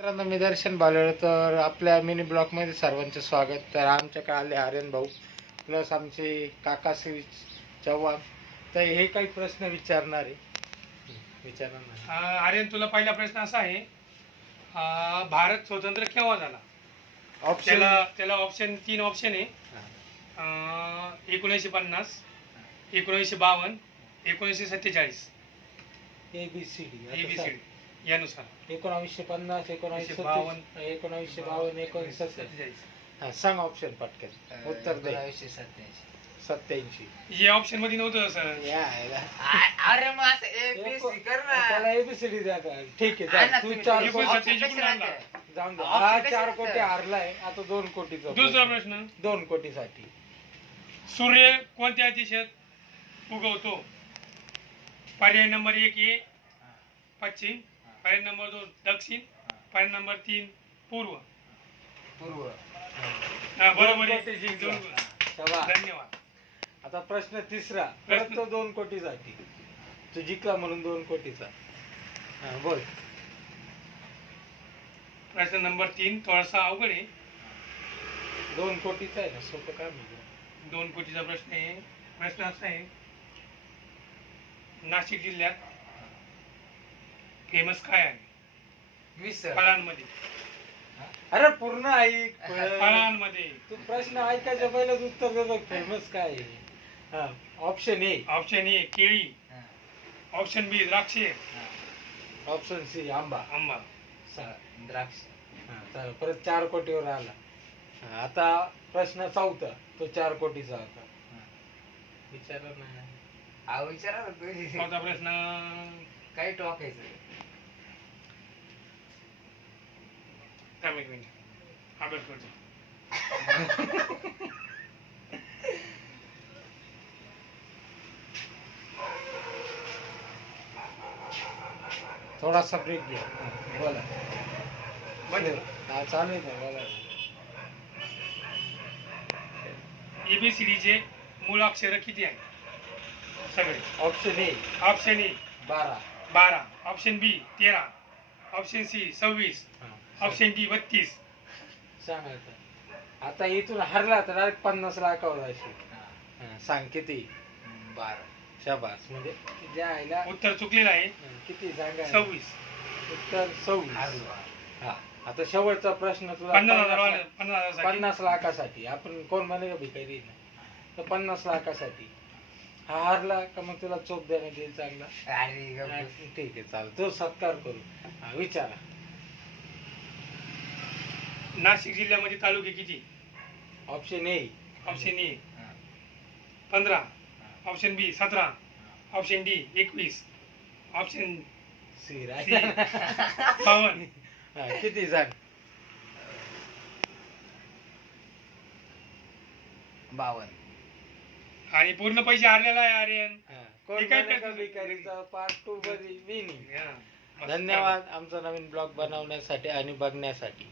मित्रांनो, मी दर्शन बालोळे. तर आपल्या मिनी ब्लॉकमध्ये सर्वांचे स्वागत. तर आमच्याकडे आले आर्यन भाऊ प्लस आमचे काका श्री चव्हाण. तर हे काही प्रश्न विचारणार आहे. आर्यन, तुला पहिला प्रश्न असा आहे, भारत स्वतंत्र केव्हा झाला? त्याला ऑप्शन 3 ऑप्शन आहे. 1950, 1952, 1947. ABCD यानुसार 1950, 1952, 1947. सांग ऑप्शन पटकन. उत्तर दे. 1987. हे ऑप्शन मध्ये नव्हतं सर. अरे मग असं ABC कर ना. त्याला एबीसीडी द्या का? ठीक आहे, जा. तू 4 जाऊन दे. हा 4 कोटी हारलाय. आता 2 कोटीचा दुसरा प्रश्न, 2 कोटीसाठी. सूर्य कोणत्या दिशेत उगवतो? पर्याय नंबर 1 ए पश्चिम, पर्याय नंबर 2 दक्षिण, पर्याय नंबर 3 पूर्व. बरोबर आहे. धन्यवाद. आता प्रश्न तिसरा, परत तो 2 कोटीसाठी. तू जिंकला म्हणून 2 कोटीचा. बोल. प्रश्न नंबर 3 थोडासा अवघड आहे. 2 कोटीचा आहे ना, सोपं काय म्हणजे. 2 कोटीचा प्रश्न आहे. प्रश्न असा आहे, नाशिक जिल्ह्यात फेमस काय आहे मिसळ. फळांमध्ये? अरे पूर्ण ऐक. फळांमध्ये तू प्रश्न ऐकायच्या पहिलेच उत्तर देतो. फेमस काय आहे? Option A. ऑप्शन ए केळी, ऑप्शन बी द्राक्षे, ऑप्शन सी आंबा. द्राक्ष. चला, परत 4 कोटीवर आला. आता प्रश्न चौथा, तो 4 कोटीचा होता. विचारा ना. विचारा ना तू. चौथा प्रश्न, काही टॉकायचं. थांब एक मिनिट, अभ्यास करतो. थोडासा ब्रेक घ्या. बोला. चालू आहे. बोला. एबीसीडीचे मूळ अक्षर किती आहे सगळे? Option A option A 12, option B 13, option C 26, option D 32. सांग. आता इथून हरला तर डायरेक्ट 50 लाखावर जाशील. सांग किती? 12. शाबास. म्हणजे ज्या आईला उत्तर चुकलेलं आहे. किती सांगा? 26. उत्तर 26. हा. आता शेवटचा प्रश्न तुला 50 लाखासाठी. आपण कोण म्हणे का भिकारी ना, तर 50 लाखासाठी हा हारला का मग तुला चोप देण्यात येईल. चांगला. ठीक आहे, चालेल. तो सत्कार करू. विचारा. नाशिक जिल्ह्यामध्ये तालुके किती? Option A. Option A 15, option B 17, option D 21, option C 52. किती सांग? 52. आणि पूर्ण पैसे हारलेला आहे आर्यन. कोण म्हणे का भिकारीचा पार्ट 2 मध्ये विनिंग. धन्यवाद आमचा नवीन ब्लॉग बनवण्यासाठी आणि बघण्यासाठी.